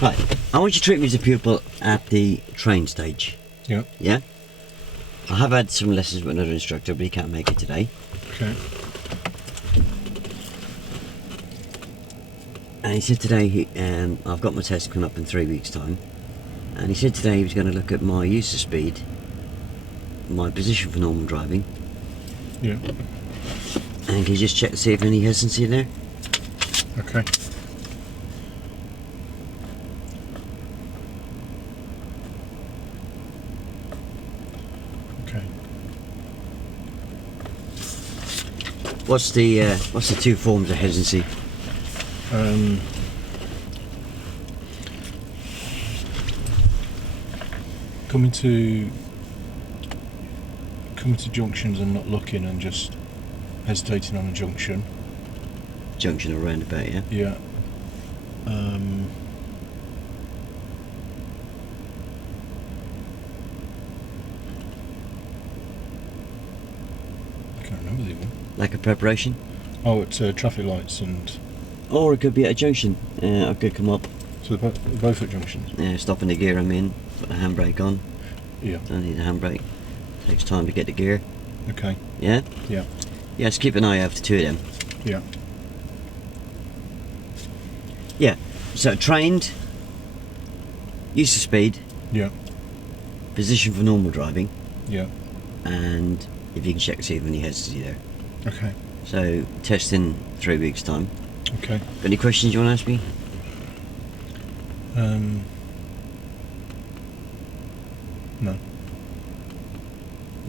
Right, I want you to treat me as a pupil at the train stage. Yeah. Yeah? I have had some lessons with another instructor, but he can't make it today. Okay. And he said today, I've got my test coming up in 3 weeks' time. And he said today he was going to look at my use of speed, my position for normal driving, Yeah. and can you just check to see if any hesitancy in there? Okay. Okay. What's the two forms of hesitancy? Coming to junctions and not looking and just hesitating on a junction. Junction or roundabout, yeah? Yeah. I can't remember the one. Lack of preparation? Oh, it's traffic lights and Or it could be at a junction. I could come up, so they're both at junctions. stopping the gear I'm in, put the handbrake on. Yeah. I need a handbrake. Takes time to get the gear. Okay. Yeah? Yeah. Yeah, just keep an eye out for two of them. Yeah. Yeah. So trained, use of speed, Yeah. position for normal driving, Yeah. and if you can check to see if any hesitancy there. Okay. So test in 3 weeks' time. Okay. Got any questions you want to ask me? No.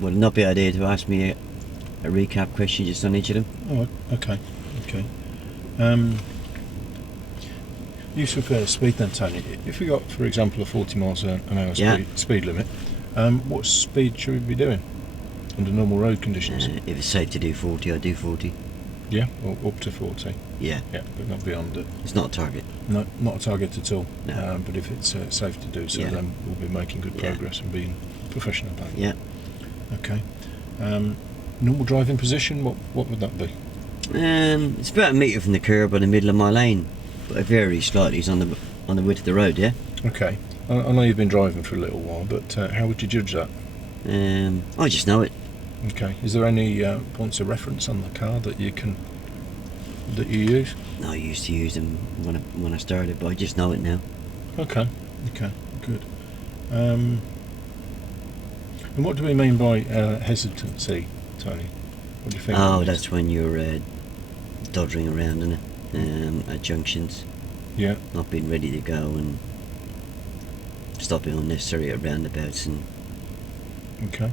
Would it not be an idea to ask me a recap question just on each of them? Oh, okay. Okay. Use of speed then, Tony. If we got, for example, a 40 miles an hour Yeah. speed limit, what speed should we be doing under normal road conditions? If it's safe to do 40, I do 40. Yeah, or up to 40. Yeah, Yeah, but not beyond it. it's not a target. No, not a target at all. No. But if it's safe to do so, Yeah. then we'll be making good Yeah. progress and being professional about it. Yeah. Okay. Normal driving position. What would that be? It's about a metre from the curb on the middle of my lane, but it varies slightly. It's on the width of the road, yeah. Okay. I know you've been driving for a little while, but how would you judge that? I just know it. Okay. Is there any points of reference on the car that you use? I used to use them when I started, but I just know it now. Okay. Okay. Good. And what do we mean by hesitancy, Tony? What do you think? Oh, that's when you're dodgering around in it, at junctions, Yeah. not being ready to go and stopping unnecessary at roundabouts and Okay.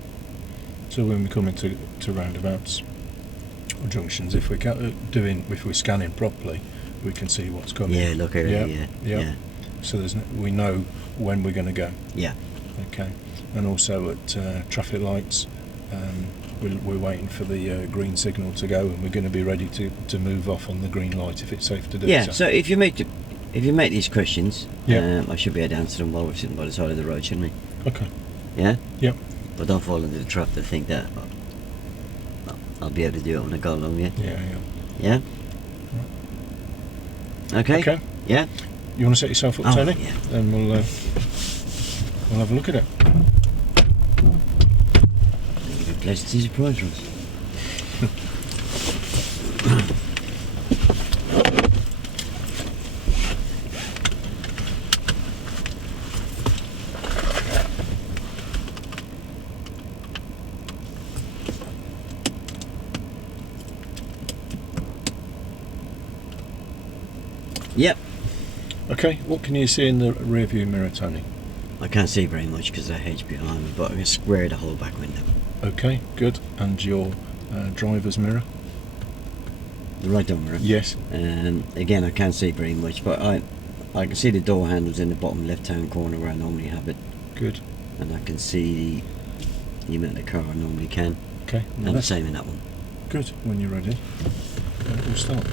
So when we come into roundabouts or junctions, if we're scanning properly, we can see what's coming. yeah, look early, yeah. So we know when we're going to go. Yeah. Okay. And also at traffic lights, we're waiting for the green signal to go, and we're going to be ready to move off on the green light if it's safe to do Yeah. so. So if you make these questions, Yeah. I should be able to answer them while we're sitting by the side of the road, shouldn't we? Okay. Yeah. Yep. But don't fall into the trap to think that I'll be able to do it when I go along. Yeah. Yeah. Yeah. Okay. Okay. Yeah. You want to set yourself up, Oh, Tony? yeah. Then we'll have a look at it. It'll be a pleasant surprise, Russ. Yep. Okay. What can you see in the rear view mirror, Tony? I can't see very much because of the hedge behind me, but I'm going to square the whole back window. Okay. Good. And your driver's mirror? The right door mirror. Yes. Again, I can't see very much, but I can see the door handles in the bottom left-hand corner where I normally have it, Good. and I can see the amount of car I normally can, Okay. and the same in that one. Good. When you're ready, we'll start.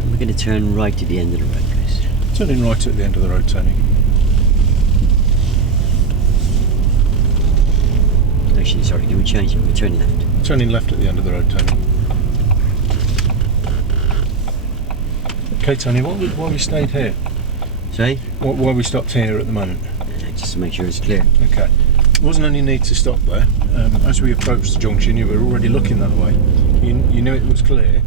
And we're going to turn right at the end of the road, please. Turning right at the end of the road, Tony. actually, sorry, can we change it? We're turning left. Turning left at the end of the road, Tony. Okay, Tony, why we stayed here? Say? Why we stopped here at the moment? Just to make sure it's clear. Okay. There wasn't any need to stop there. As we approached the junction, you were already looking that way. You knew it was clear.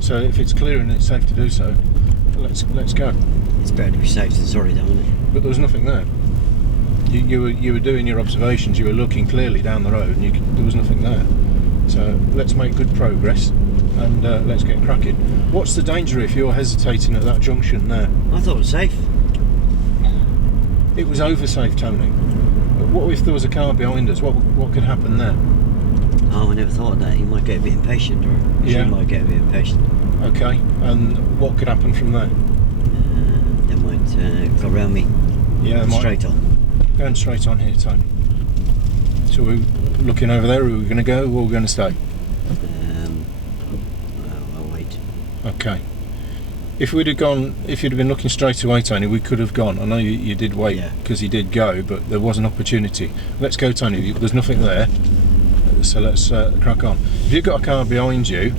So if it's clear and it's safe to do so, let's go. It's better to be safe than sorry, though, isn't it? But there was nothing there. You were doing your observations. You were looking clearly down the road, and there was nothing there. So let's make good progress, and let's get cracking. What's the danger if you're hesitating at that junction there? I thought it was safe. It was over safe, Tony. But what if there was a car behind us? What could happen there? Oh, I never thought of that. He might get a bit impatient, or she might get a bit impatient. Okay, and what could happen from there? They might go around me. Yeah, straight on. Going straight on here, Tony. So we're looking over there. Are we going to go, or are we going to stay? I'll wait. Okay. If you'd have been looking straight away, Tony, we could have gone. I know you did wait because he did go, but there was an opportunity. Let's go, Tony. There's nothing there, so let's crack on. If you've got a car behind you,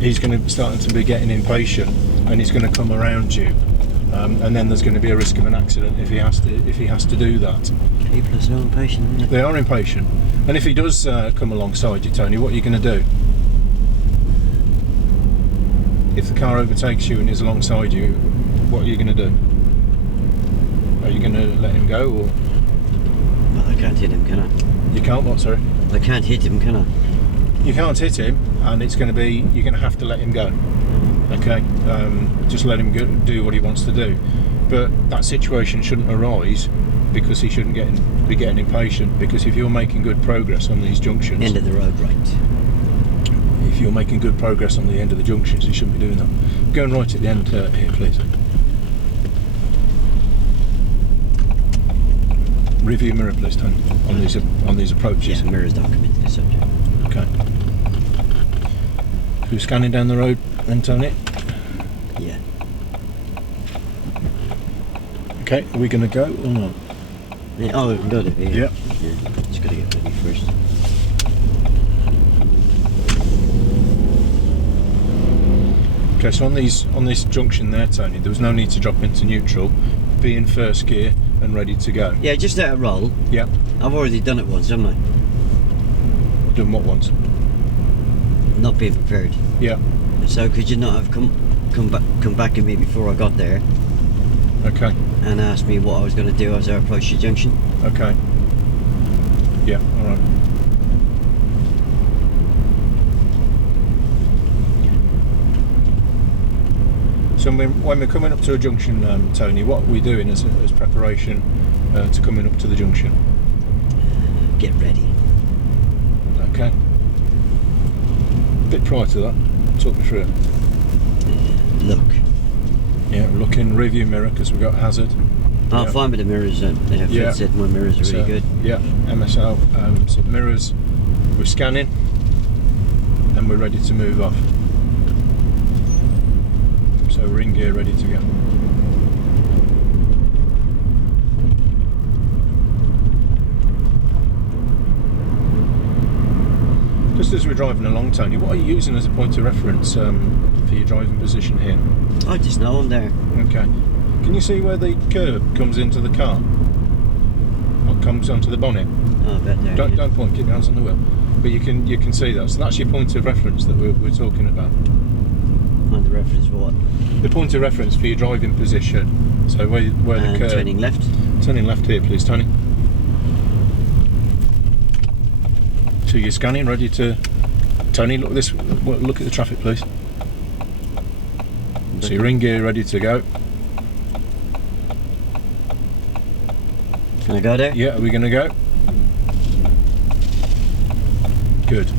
he's going to be starting to be getting impatient, and he's going to come around you, and then there's going to be a risk of an accident if he has to do that. People are so impatient, aren't they? They are impatient, and if he does come alongside you, Tony, what are you going to do? If the car overtakes you and is alongside you, what are you going to do? Are you going to let him go, or? Well, I can't hit him, can I? You can't what, sorry? I can't hit him, can I? You can't hit him, and it's going to be, you're going to have to let him go. Okay? Just let him go, do what he wants to do. But that situation shouldn't arise because he shouldn't be getting impatient, because if you're making good progress on these junctions... End of the road, right. If you're making good progress on the end of the junctions, you shouldn't be doing that. Going right at the end here, please. Review mirror, please, Tony, on these approaches. Yeah, mirrors don't come into the subject. Okay. Who's scanning down the road then, Tony? Yeah. Okay, are we going to go or not? Yeah, oh, we can go to here. Yeah. Just got to get ready first. Okay, so on this junction there, Tony, there was no need to drop into neutral. Be in first gear and ready to go. Yeah, just let it roll. Yep. I've already done it once, haven't I? Done what once? Not being prepared. Yeah. So could you not have come back at me before I got there? Okay. And asked me what I was going to do as I approached the junction? Okay. Yeah. All right. So when we're coming up to a junction, Tony, what are we doing as preparation to coming up to the junction? Get ready. Okay. A bit prior to that, talk me through it. Look. Yeah, look in rearview mirror because we've got hazard. I'm fine with the mirrors. Fred said my mirrors are really good. Yeah, MSL. So mirrors, we're scanning and we're ready to move off. So we're in gear, ready to go. Just as we're driving along, Tony, what are you using as a point of reference for your driving position here? I just know I'm there. Okay. Can you see where the curb comes into the car? What comes onto the bonnet? Oh, I bet there. Don't point, keep your hands on the wheel. But you can see that. So that's your point of reference that we're talking about. Find the reference for what? The point of reference for your driving position. So where the curb... Turning left. Turning left here, please, Tony. So you're scanning, ready to... Tony, look at this. Look at the traffic, please. So you're in gear, ready to go. Can I go there? Yeah, are we going to go? Good.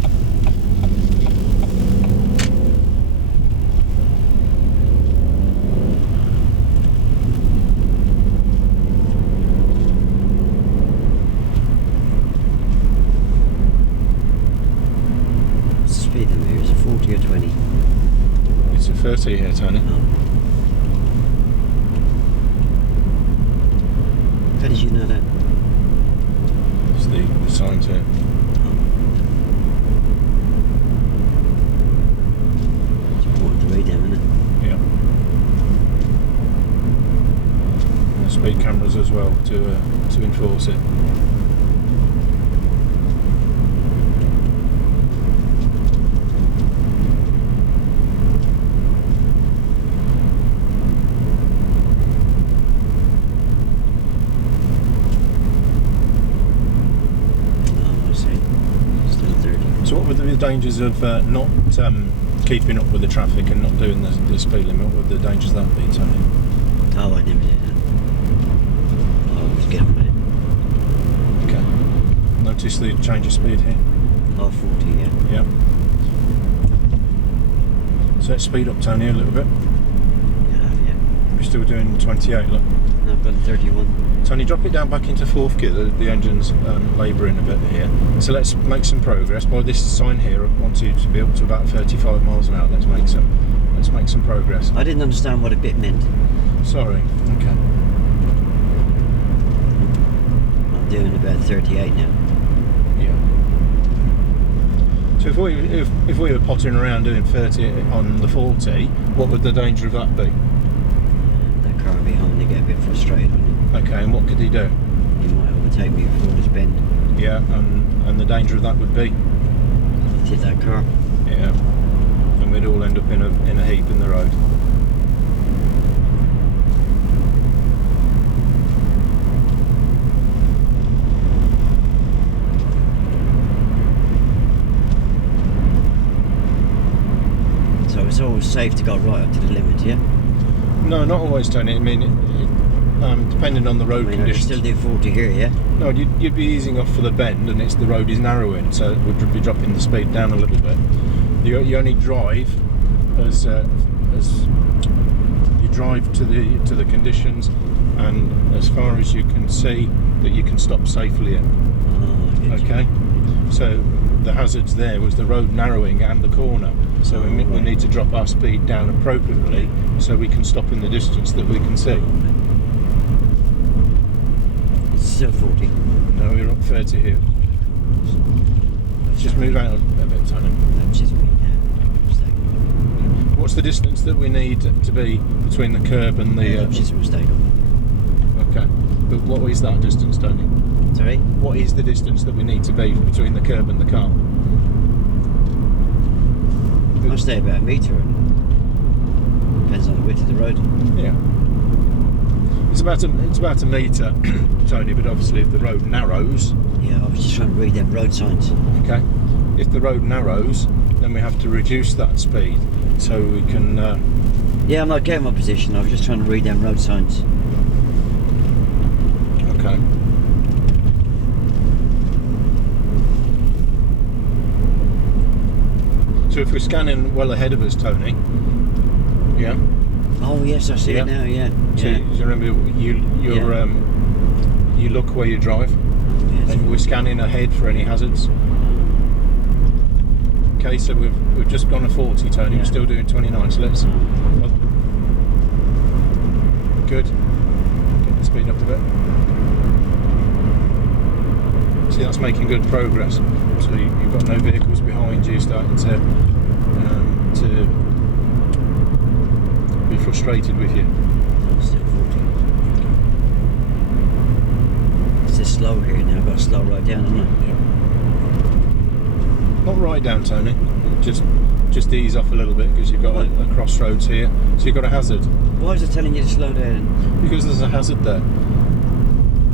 What's the speed limit here? Is it 40 or 20? It's a 30 here, Tony. How did you know that? It's the signs here. Oh. to enforce it. So what would the dangers of not keeping up with the traffic and not doing the speed limit? What would the dangers of that be, Tony? Oh, I never did that. I always get on with it. Okay. Notice the change of speed here. Oh, 40, yeah. Yeah. So let's speed up, Tony, a little bit. Yeah. We're still doing 28, look. No, I've got 31. Tony, drop it down back into 4th gear. The engine's labouring a bit here. So let's make some progress. By this sign here, I want you to be up to about 35 miles an hour. Let's make some progress. I didn't understand what a bit meant. Sorry. Okay. I'm doing about 38 now. Yeah. So if we were pottering around doing 30 on the 40, what would the danger of that be? That car behind me get a bit frustrated on it. Okay, and what could he do? He might overtake me before this bend. Yeah, and the danger of that would be? I'd hit that car. Yeah. And we'd all end up in a heap in the road. So it's always safe to go right up to the limit, yeah? No, not always, Tony. I mean, depending on the road I can conditions. still do 40 here, yeah? No, you'd be easing off for the bend, and the road is narrowing, so it would be dropping the speed down a little bit. You only drive as you drive to the conditions, and as far as you can see that you can stop safely in. Oh, Okay, so the hazards there was the road narrowing and the corner. So we need to drop our speed down appropriately so we can stop in the distance that we can see. It's still 40. No, we're up 30 here. Let's just move out a bit, Tony. That's just me now. Mistake. What's the distance that we need to be between the curb and the... That's just a mistake. Okay, but what is that distance, Tony? Sorry? What is the distance that we need to be between the curb and the car? I'll stay about a metre. Depends on the width of the road. Yeah. It's about a metre, Tony, but obviously if the road narrows... Yeah, I was just trying to read them road signs. Okay. If the road narrows, then we have to reduce that speed so we can... Yeah, I'm okay with my position. I was just trying to read them road signs. Okay. So if we're scanning well ahead of us, Tony, yeah. Oh yes, I see it now. Yeah. So Yeah. you remember you look where you drive, Yes. and we're scanning ahead for any hazards. Okay, so we've just gone a 40, Tony. Yeah. We're still doing 29. So let's good. Get the speed up a bit. See, that's making good progress. So you've got no vehicles behind you starting to be frustrated with you. Still 40. It's just slow here now. I've got to slow right down, haven't I? Yeah. Not right down, Tony. Just ease off a little bit because you've got a crossroads here. So you've got a hazard. Why is it telling you to slow down? Because there's a hazard there.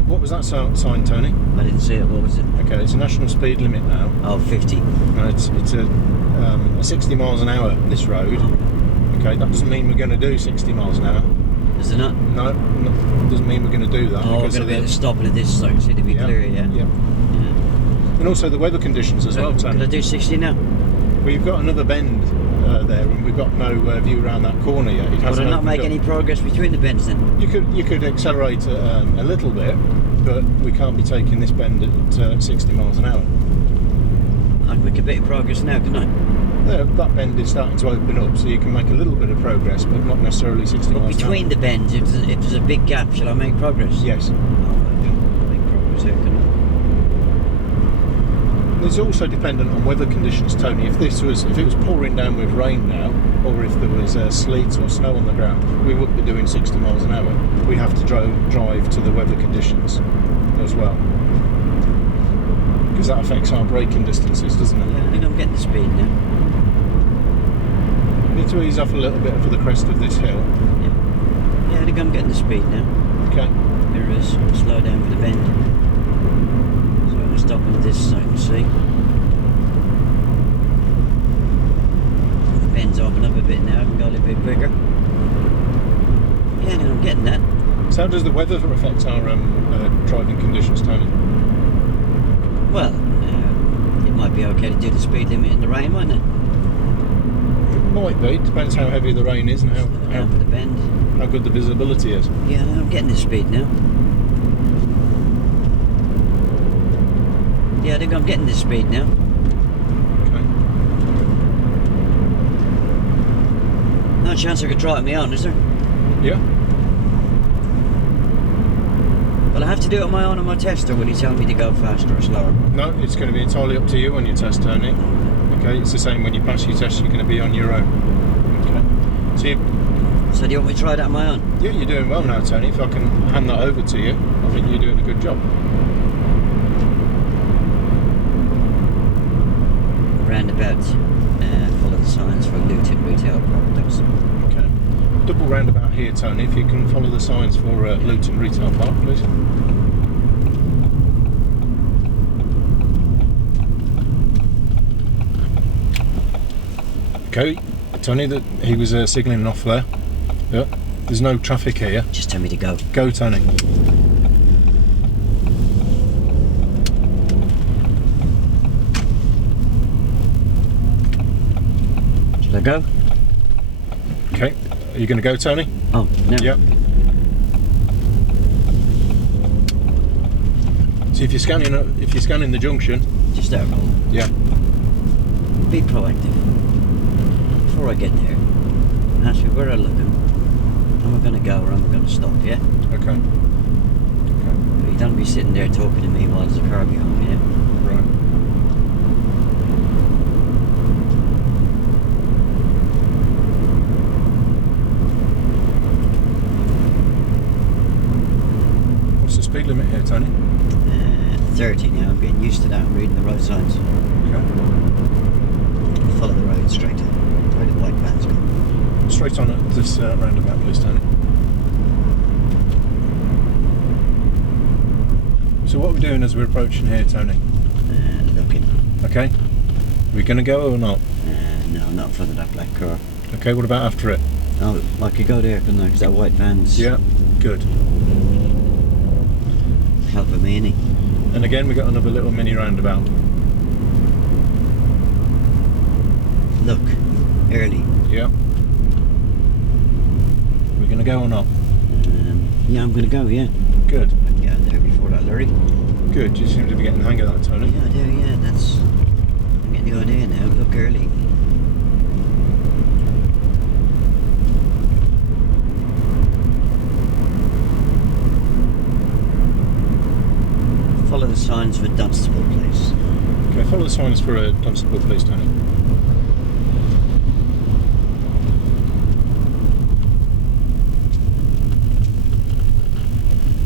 What was that sign, Tony? I didn't see it. What was it? Okay, it's a national speed limit now. Oh, 50. And it's a 60 miles an hour this road. Okay, that doesn't mean we're going to do 60 miles an hour. Is it not? No, doesn't mean we're going to do that. Oh, we're because going to of be able to stop at this so to be Yeah, clear, yeah? yeah. And also the weather conditions as well, Can Tony. I do 60 now? We've got another bend there, and we've got no view around that corner yet. It Would hasn't I not opened make up. any progress between the bends then? You could accelerate a little bit, but we can't be taking this bend at 60 miles an hour. I'd make a bit of progress now, couldn't I? That bend is starting to open up, so you can make a little bit of progress, but not necessarily 60 But miles an hour. between the bends, if there's a big gap, shall I make progress? Yes. Oh, I'll make progress here, can I? There's also dependent on weather conditions, Tony. If it was pouring down with rain now, or if there was sleet or snow on the ground, we wouldn't be doing 60 miles an hour. We have to drive to the weather conditions as well, because that affects our braking distances, doesn't it? Yeah, I think I'm getting the speed now. Need to ease off a little bit for the crest of this hill. Yeah, I think I'm getting the speed now. Okay. There it is. Slow down for the bend. So I'm going to stop on this so I can see. The bend's open up a bit now. I can go a little bit quicker. Yeah, I think I'm getting that. So how does the weather affect our driving conditions, Tony? Well, it might be okay to do the speed limit in the rain, mightn't it? It might be. Depends how heavy the rain is and how For the bend. how good the visibility is. Yeah, I'm getting the speed now. Yeah, I think I'm getting the speed now. Okay. No chance I could try it on my own, is there? Yeah. Well, I have to do it on my own on my test, or will you tell me to go faster or slower? No, it's going to be entirely up to you on your test, Tony. Okay, it's the same when you pass your test, you're going to be on your own. Okay. So do you want me to try that on my own? Yeah, you're doing well now, Tony. If I can hand that over to you, I think you're doing a good job. Roundabout, follow the signs for Luton Retail Products. Okay. Double roundabout here, Tony. If you can follow the signs for Luton Retail Park, please. Okay, Tony, he was signalling off there. Yeah, there's no traffic here. Just tell me to go. Go, Tony. Should I go? Okay, are you going to go, Tony? Oh, no. Yep. So if you're scanning the junction, Just that roll. yeah. Be proactive. Before I get there, ask me where I'm looking. Am I going to go or am I going to stop, yeah? Okay. But you don't be sitting there talking to me while there's a car behind me, yeah? Right. What's the speed limit here, Tony? 30 now. I'm getting used to that. I'm reading the road signs. Okay. Follow the road straight on where the white van's go. Straight on at this roundabout, please, Tony. So what are we doing as we're approaching here, Tony? Looking. Okay. Are we going to go or not? No, not in front of that black car. Okay, what about after it? Oh, I could go there, couldn't I? Because that white van's Yeah, good. helping me, innit? And again, we got another little mini roundabout. Look, early. Yeah. We're going to go or not? Yeah, I'm going to go, yeah. Good. Yeah, there before that lorry. Good. You seem to be getting the hang of that, Tony. Yeah, I do, yeah. I'm getting the idea now. Look early. Follow the signs for Dunstable Place. Okay, follow the signs for Dunstable, please, Tony.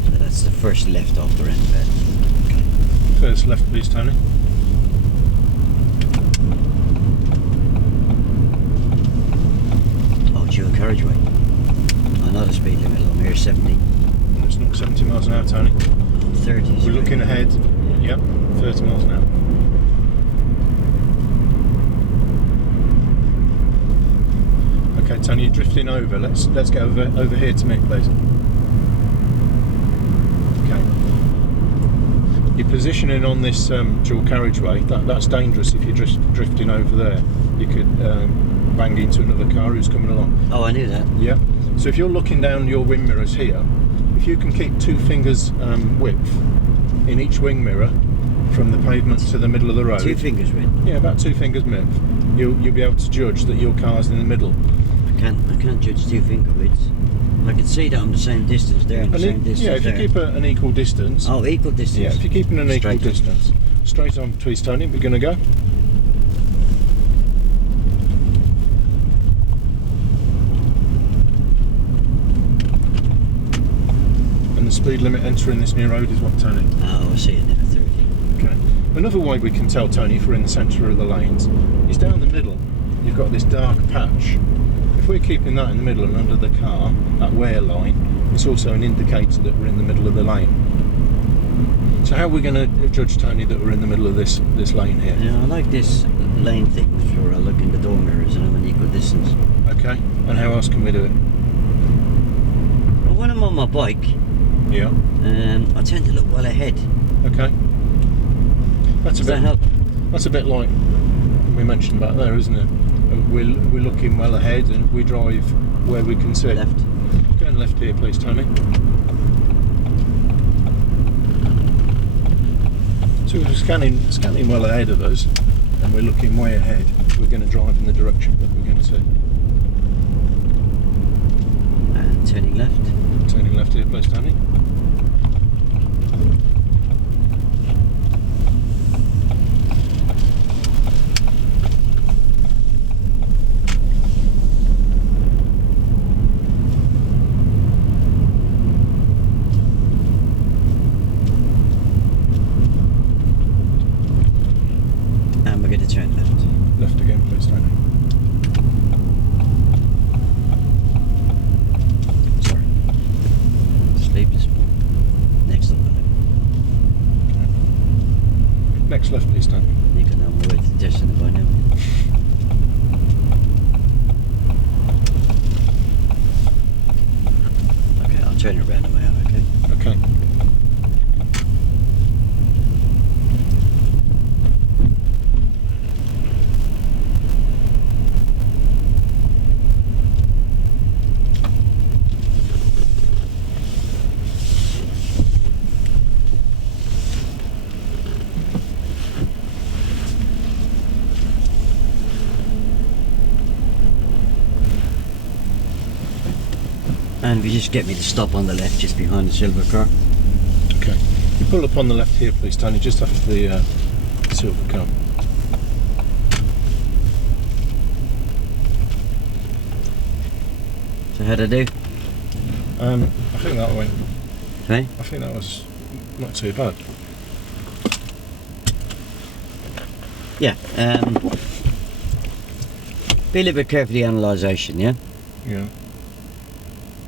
So that's the first left off the roundabout. Okay. First left, please, Tony. Oh, dual carriageway. I know the speed limit along here, 70. It's not 70 miles an hour, Tony. 30. We're looking ahead. Yep, 30 miles an hour. Okay, Tony, you're drifting over. Let's get over here to me, please. Okay. You're positioning on this dual carriageway. That's dangerous if you're drifting over there. You could bang into another car who's coming along. Oh, I knew that. Yeah. So if you're looking down your wing mirrors here, if you can keep 2 fingers width in each wing mirror from the pavement to the middle of the road. 2 fingers width. Yeah, about 2 fingers width. You'll be able to judge that your car's in the middle. I can't judge 2 finger widths. I can see that I'm the same distance there and the same distance yeah, if there. you keep an equal distance. Oh, equal distance. Yeah, if you're keeping an equal Straight up. distance. straight on, please, Tony. We're going to go. And the speed limit entering this new road is what, Tony? Oh, I see it in 30. Okay. Another way we can tell, Tony, if we're in the centre of the lanes, is down the middle. You've got this dark patch. If we're keeping that in the middle and under the car, that wear line, it's also an indicator that we're in the middle of the lane. So how are we going to judge, Tony, that we're in the middle of this lane here? Yeah, I like this lane thing for I look in the door mirrors and I'm in equal distance. Okay. And how else can we do it? Well, when I'm on my bike, Yeah. I tend to look well ahead. Okay. That's a Does bit. that help? That's a bit like we mentioned back there, isn't it? We're looking well ahead and we drive where we can see. Left. Going left here, please, Tony. So we're scanning well ahead of us, and we're looking way ahead. We're going to drive in the direction that we're going to see. And turning left. Turning left here, please, Tony. And we're going to turn left. Left again, please, Tony. Sorry. Sleep this morning. Next on the left. Next left, please, Tony. I think I know my way to the destination by now. Okay, I'll turn it around the way out, okay? Okay. And if you just get me to stop on the left, just behind the silver car. Okay. You pull up on the left here, please, Tony, just after the silver car. So how'd I do? I think that went. Okay. I think that was not too bad. Yeah. Be a little bit careful with the analysation, yeah? Yeah.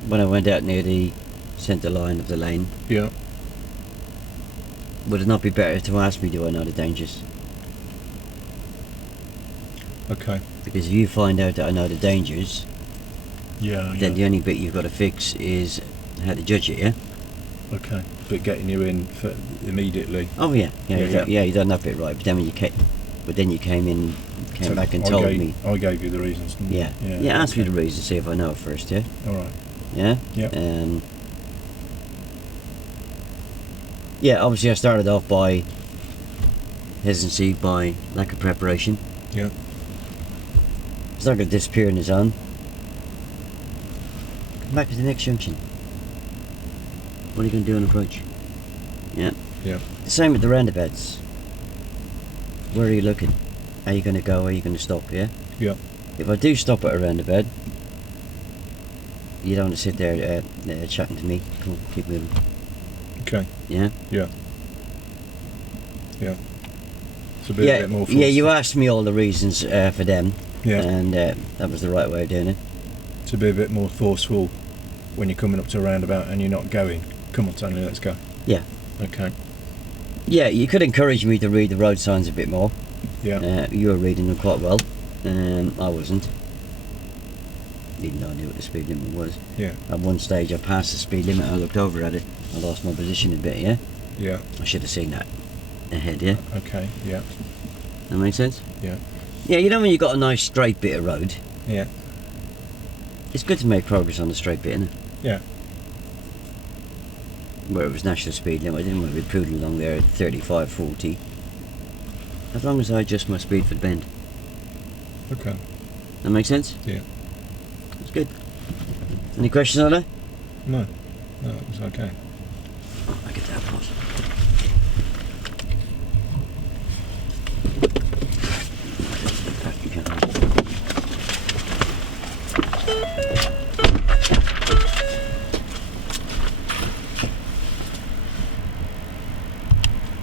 When I went out near the centre line of the lane, Yeah. would it not be better to ask me, do I know the dangers? Okay. Because if you find out that I know the dangers, Yeah. then the only bit you've got to fix is how to judge it, yeah? Okay. But getting you in for immediately. Oh yeah, Yeah, you done that bit right. But then when you came, So back and I told gave, me, I gave you the reasons. Didn't yeah, I? yeah, ask me okay. the reason, see if I know it first, yeah, All right. yeah, Yeah. Yeah. Obviously, I started off by hesitancy, by lack of preparation. Yeah. It's not going to disappear on its own. Come back to the next junction. What are you going to do on approach? Yeah. Yeah. The same with the roundabouts. Where are you looking? Are you going to go? Are you going to stop? Yeah. Yeah. If I do stop at a roundabout, you don't want to sit there chatting to me. Come on, keep moving. Okay. Yeah. Yeah. Yeah. It's a bit more. Yeah. You asked me all the reasons for them. Yeah. And that was the right way of doing it. To be a bit more forceful when you're coming up to a roundabout and you're not going. Come on, Tony, let's go. Yeah. Okay. Yeah, you could encourage me to read the road signs a bit more. Yeah. You were reading them quite well. I wasn't. Even though I knew what the speed limit was. Yeah. At one stage I passed the speed limit, I looked over at it. I lost my position a bit, yeah? Yeah. I should have seen that ahead, yeah? Okay. Yeah. That makes sense? Yeah. Yeah, you know when you've got a nice straight bit of road, Yeah. it's good to make progress on the straight bit, isn't it? Yeah. Where it was national speed limit, I didn't want to be poodling along there at 35, 40. As long as I adjust my speed for the bend. Okay. That makes sense? Yeah. That's good. Any questions on that? No. No, it was okay. I get that pause.